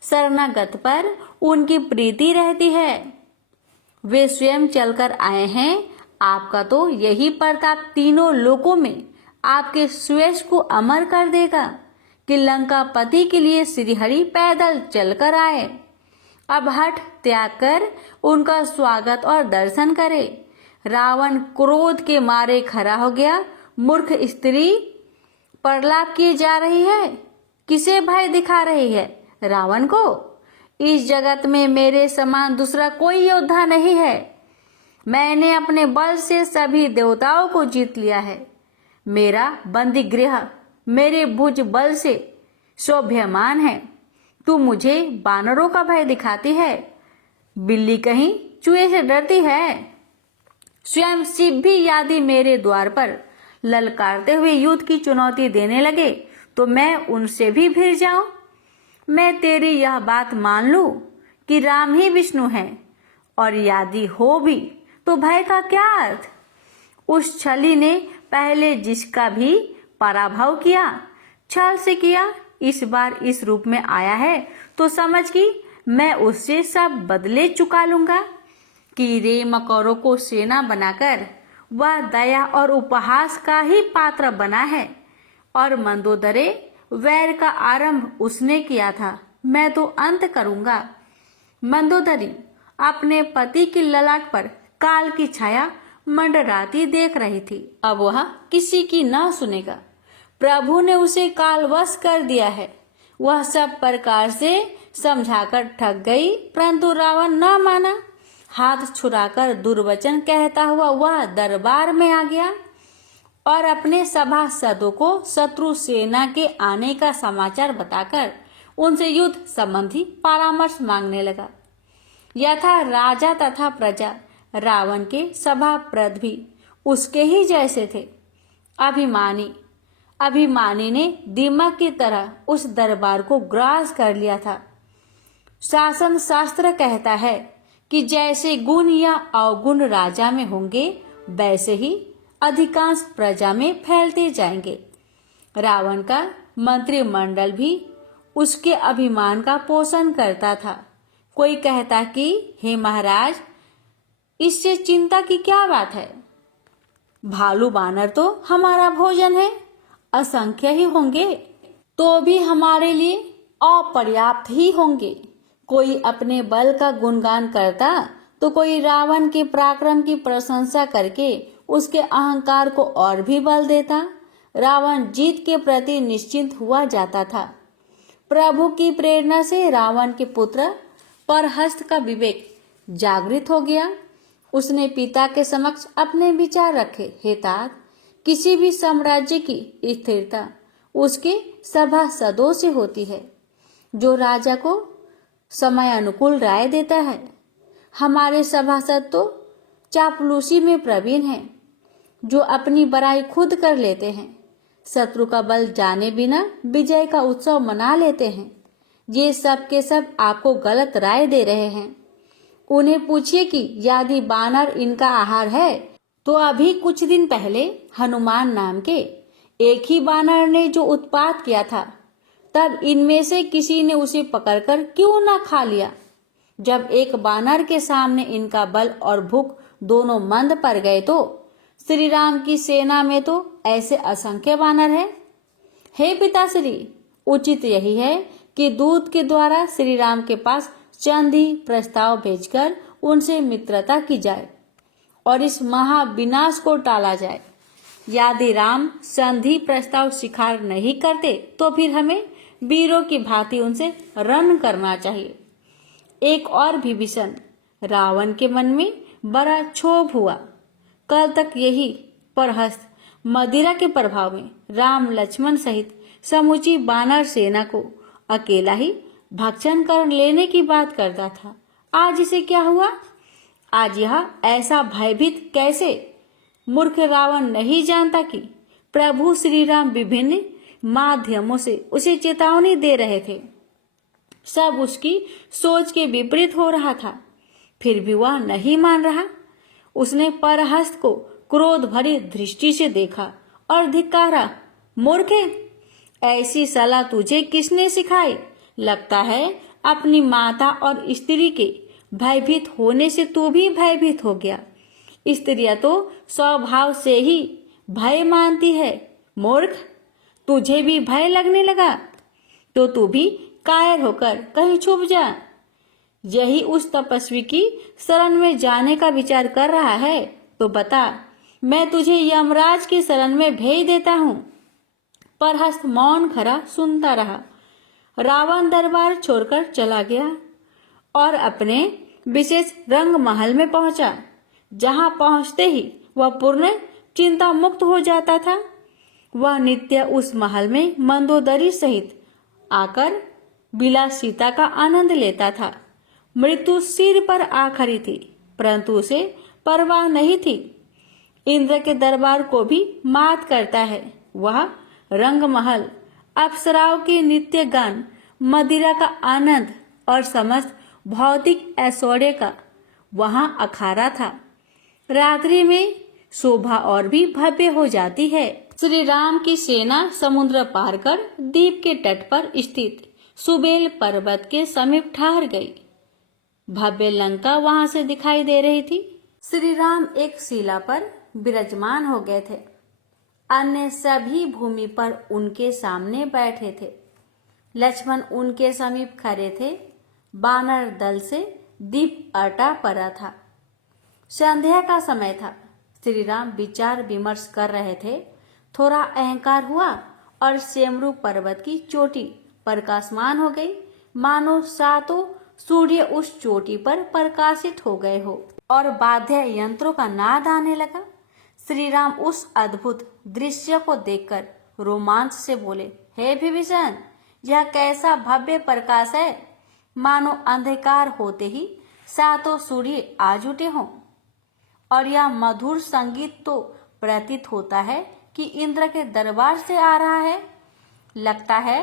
शरणागत पर उनकी प्रीति रहती है। वे स्वयं चलकर आए हैं। आपका तो यही प्रताप तीनों लोकों में आपके सुयश को अमर कर देगा कि लंकापति के लिए श्रीहरि पैदल चलकर आए। अब हठ त्याग कर उनका स्वागत और दर्शन करे। रावण क्रोध के मारे खड़ा हो गया। मूर्ख स्त्री प्रलाप किए जा रही है। किसे भय दिखा रही है? रावण को। इस जगत में मेरे समान दूसरा कोई योद्धा नहीं है। मैंने अपने बल से सभी देवताओं को जीत लिया है। मेरा बंदी गृह मेरे भुज बल से शोभ्यमान है। तू मुझे बानरों का भय दिखाती है। बिल्ली कहीं चूहे से डरती है। स्वयं शिव भी यदि मेरे द्वार पर ललकारते हुए युद्ध की चुनौती देने लगे तो मैं उनसे भी भिड़ जाऊं। मैं तेरी यह बात मान लूं कि राम ही विष्णु हैं, और यदि हो भी तो भय का क्या अर्थ? उस छली ने पहले जिसका भी पराभव किया, छल से किया, इस बार इस रूप में आया है तो समझ कि मैं उससे सब बदले चुका लूंगा। कीड़े मकोड़ों को सेना बनाकर वह दया और उपहास का ही पात्र बना है, और मंदोदरे वैर का आरंभ उसने किया था। मैं तो अंत करूंगा। मंदोदरी अपने पति की ललाट पर काल की छाया मंडराती देख रही थी। अब वह किसी की ना सुनेगा। प्रभु ने उसे कालवश कर दिया है। वह सब प्रकार से समझाकर ठग गई, परंतु रावण न माना। हाथ छुड़ाकर दुर्वचन कहता हुआ वह दरबार में आ गया और अपने सभासदों को शत्रु सेना के आने का समाचार बताकर उनसे युद्ध संबंधी परामर्श मांगने लगा। यथा राजा तथा प्रजा रावण के सभाप्रद भी उसके ही जैसे थे। अभिमानी ने दीमक की तरह उस दरबार को ग्रास कर लिया था। शासन शास्त्र कहता है कि जैसे गुण या अवगुण राजा में होंगे, वैसे ही अधिकांश प्रजा में फैलते जाएंगे। रावण का मंत्रिमंडल भी उसके अभिमान का पोषण करता था। कोई कहता कि हे महाराज, इससे चिंता की क्या बात है? भालू बानर तो हमारा भोजन है, असंख्य ही होंगे तो भी हमारे लिए अपर्याप्त ही होंगे। कोई अपने बल का गुणगान करता तो कोई रावण के पराक्रम की प्रशंसा करके उसके अहंकार को और भी बल देता। रावण जीत के प्रति निश्चिंत हुआ जाता था। प्रभु की प्रेरणा से रावण के पुत्र परहस्त का विवेक जागृत हो गया। उसने पिता के समक्ष अपने विचार रखे। हे तात, किसी भी साम्राज्य की स्थिरता उसके सभासदों से होती है, जो राजा को समय अनुकूल राय देता है। हमारे सभासद तो चापलूसी में प्रवीण हैं, जो अपनी बड़ाई खुद कर लेते हैं। शत्रु का बल जाने बिना विजय का उत्सव मना लेते हैं। ये सब के सब आपको गलत राय दे रहे हैं। उन्हें पूछिए कि यदि बानर इनका आहार है तो अभी कुछ दिन पहले हनुमान नाम के एक ही बानर ने जो उत्पात किया था, तब इनमें से किसी ने उसे पकड़कर क्यों ना खा लिया। जब एक बानर के सामने इनका बल और भूख दोनों मंद पड़ गए तो श्री राम की सेना में तो ऐसे असंख्य बानर है। हे पिताश्री, उचित यही है कि दूत के द्वारा श्री राम के पास चंद ही प्रस्ताव भेजकर उनसे मित्रता की जाए और इस महाविनाश को टाला जाए। यदि राम संधि प्रस्ताव स्वीकार नहीं करते तो फिर हमें वीरों की भांति उनसे रण करना चाहिए। एक और विभीषण, रावण के मन में बड़ा क्षोभ हुआ। कल तक यही परहस्त मदिरा के प्रभाव में राम लक्ष्मण सहित समूची बानर सेना को अकेला ही भक्षण कर लेने की बात करता था। आज इसे क्या हुआ? आज यह ऐसा भयभीत कैसे? मूर्ख रावण नहीं जानता कि प्रभु श्री राम विभिन्न माध्यमों से उसे चेतावनी दे रहे थे। सब उसकी सोच के विपरीत हो रहा था, फिर भी वह नहीं मान रहा। उसने परहस्त को क्रोध भरी दृष्टि से देखा और धिक्कारा। मूर्खे, ऐसी सलाह तुझे किसने सिखाई? लगता है अपनी माता और स्त्री के भयभीत होने से तू भी भयभीत हो गया। स्त्रियां तो स्वभाव से ही भय मानती है। मूर्ख, तुझे भी भय लगने लगा तो तू भी कायर होकर कहीं छुप जा। यही उस तपस्वी की शरण में जाने का विचार कर रहा है तो बता, मैं तुझे यमराज की शरण में भेज देता हूँ। परहस्त मौन खड़ा सुनता रहा। रावण दरबार छोड़कर चला गया और अपने विशेष रंग महल में पहुंचा, जहां पहुंचते ही वह पूर्ण चिंता मुक्त हो जाता था। वह नित्य उस महल में मंदोदरी सहित आकर विलासिता का आनंद लेता था। मृत्यु सिर पर आ खड़ी थी, परंतु उसे परवाह नहीं थी। इंद्र के दरबार को भी मात करता है वह रंग महल, अप्सराओं के नित्य गान, मदिरा का आनंद और समस्त भौतिक ऐश्वर्य का वहां अखाड़ा था। रात्रि में शोभा और भी भव्य हो जाती है। श्री राम की सेना समुद्र पार कर द्वीप के तट पर स्थित सुबेल पर्वत के समीप ठहर गई। भव्य लंका वहां से दिखाई दे रही थी। श्री राम एक शिला पर विराजमान हो गए थे। अन्य सभी भूमि पर उनके सामने बैठे थे। लक्ष्मण उनके समीप खड़े थे। बानर दल से दीप अटा पड़ा था। संध्या का समय था। श्री राम विचार विमर्श कर रहे थे। थोड़ा अहंकार हुआ और सेमरू पर्वत की चोटी प्रकाशमान हो गई, मानो सातों सूर्य उस चोटी पर प्रकाशित हो गए हो और वाद्य यंत्रों का नाद आने लगा। श्री राम उस अद्भुत दृश्य को देखकर रोमांच से बोले, हे विभीषण, यह कैसा भव्य प्रकाश है, मानो अंधकार होते ही सातों सूर्य आ जुटे हों। और यह मधुर संगीत तो प्रतीत होता है कि इंद्र के दरबार से आ रहा है। लगता है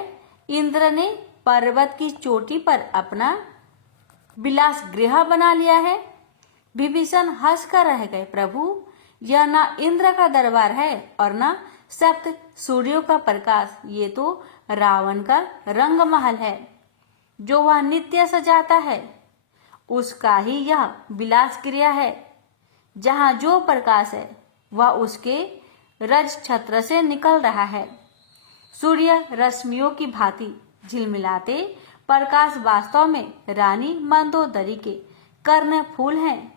इंद्र ने पर्वत की चोटी पर अपना विलास गृह बना लिया है। विभीषण हंस कर रह गए, प्रभु, यह ना इंद्र का दरबार है और ना सप्त सूर्यों का प्रकाश, ये तो रावण का रंग महल है जो वह नित्य सजाता है। उसका ही यह विलास क्रिया है। जहाँ जो प्रकाश है वह उसके रज छत्र से निकल रहा है। सूर्य रश्मियों की भांति झिलमिलाते प्रकाश वास्तव में रानी मंदोदरी के कर्ण फूल हैं।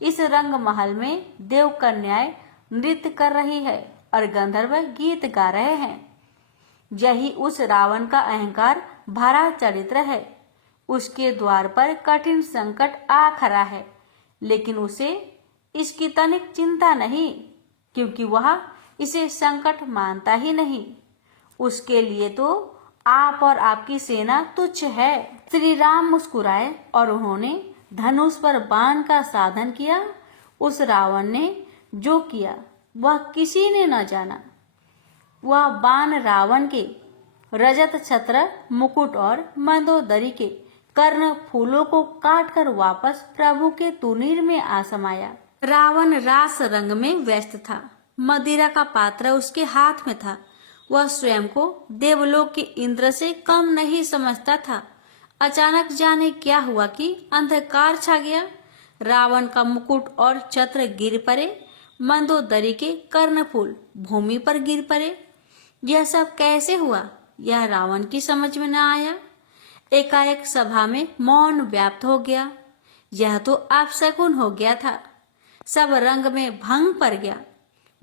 इस रंग महल में देव कन्याएं नृत्य कर रही है और गंधर्व गीत गा रहे हैं। यही उस रावण का अहंकार भरा चरित्र है। उसके द्वार पर कठिन संकट आ खड़ा है, लेकिन उसे इसकी तनिक चिंता नहीं, क्योंकि वह इसे संकट मानता ही नहीं। उसके लिए तो आप और आपकी सेना तुच्छ है। श्री राम मुस्कुराए और उन्होंने धनुष पर बाण का साधन किया। उस रावण ने जो किया वह किसी ने न जाना। वह बाण रावण के रजत छत्र, मुकुट और मंदोदरी के कर्ण फूलों को काटकर वापस प्रभु के तुनीर में आ समाया। रावण रास रंग में व्यस्त था। मदिरा का पात्र उसके हाथ में था। वह स्वयं को देवलोक के इंद्र से कम नहीं समझता था। अचानक जाने क्या हुआ कि अंधकार छा गया। रावण का मुकुट और छत्र गिर पड़े। मंदोदरी के कर्णफूल भूमि पर गिर पड़े। यह सब कैसे हुआ, यह रावण की समझ में न आया। एकाएक सभा में मौन व्याप्त हो गया। यह तो अपशकुन हो गया था। सब रंग में भंग पड़ गया।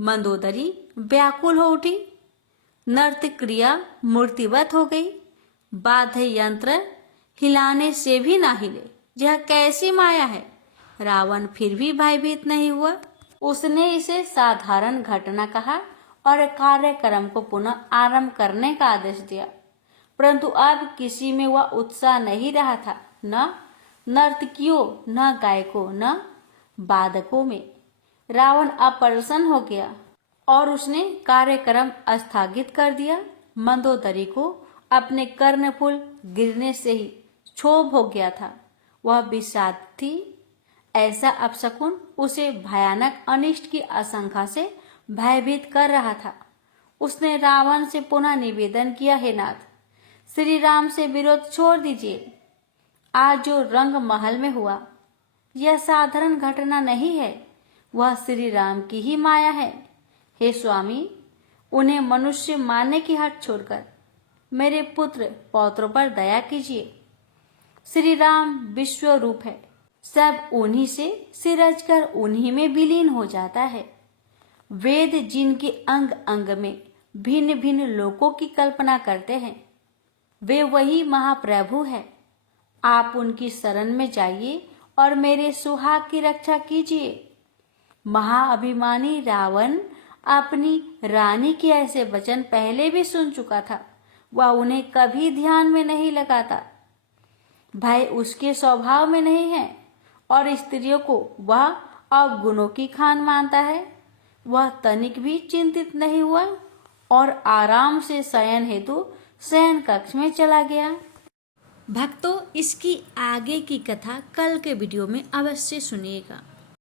मंदोदरी व्याकुल हो उठी। नृत्य क्रिया मूर्तिवत हो गई। वाद्य यंत्र हिलाने से भी ना हिले। यह कैसी माया है। रावण फिर भी भयभीत नहीं हुआ। उसने इसे साधारण घटना कहा और कार्यक्रम को पुनः आरंभ करने का आदेश दिया। परंतु अब किसी में वह उत्साह नहीं रहा था, न नर्तकियों, न गायकों, न वादकों में। रावण अप्रसन्न हो गया और उसने कार्यक्रम स्थगित कर दिया। मंदोदरी को अपने कर्णफूल गिरने से ही क्षोभ हो गया था। वह विषाद थी। ऐसा अपशकुन उसे भयानक अनिष्ट की आशंका से भयभीत कर रहा था। उसने रावण से पुनः निवेदन किया, हे नाथ, श्री राम से विरोध छोड़ दीजिए। आज जो रंग महल में हुआ यह साधारण घटना नहीं है, वह श्री राम की ही माया है। हे स्वामी, उन्हें मनुष्य मारने की हट छोड़कर मेरे पुत्र पौत्रों पर दया कीजिए। श्री राम विश्व रूप है। सब उन्हीं से सिरज कर उन्हीं में विलीन हो जाता है। वेद जिनके अंग अंग में भिन्न भिन्न लोकों की कल्पना करते हैं, वे वही महाप्रभु है। आप उनकी शरण में जाइए और मेरे सुहाग की रक्षा कीजिए। महाअभिमानी रावण अपनी रानी के ऐसे वचन पहले भी सुन चुका था। वह उन्हें कभी ध्यान में नहीं लगाता। भय उसके स्वभाव में नहीं है और स्त्रियों को वह अवगुणों की खान मानता है। वह तनिक भी चिंतित नहीं हुआ और आराम से शयन हेतु शयन कक्ष में चला गया। भक्तों, इसकी आगे की कथा कल के वीडियो में अवश्य सुनिएगा।